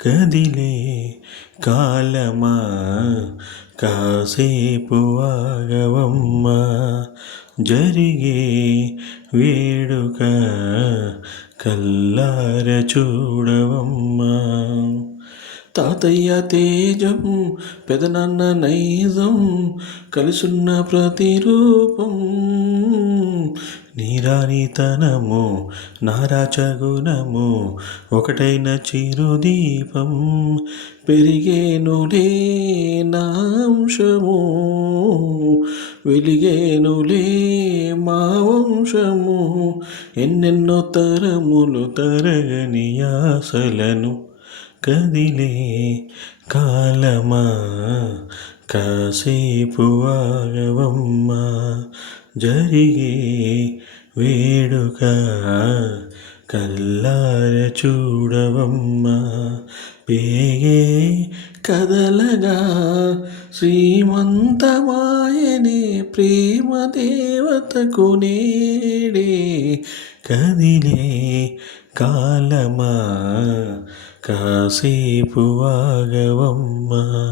కదిలే కాలమా కాసేపు ఆగవమ్మా, జరిగే వేడుక కల్లార చూడవమ్మా. తాతయ్య తేజం, పెదనాన్న నైజం, కలిసున్న ప్రతిరూపం నీరానితనము, నారాచగుణము, ఒకటైన చిరుదీపం. పెరిగేనులే నాంశము, వెలిగేనులే మా వంశము, ఎన్నెన్నో తరములు తరగని ఆశలను. కదిలే కాలమా కాసేపు ఆగవమ్మా, జరిగే వేడుక కల్లార చూడవమ్మా. పేగే కదలగా శ్రీమంతమాయనే ప్రేమ దేవతకు నేడే. కదిలే కాలమా కాసేపు ఆగవమ్మా.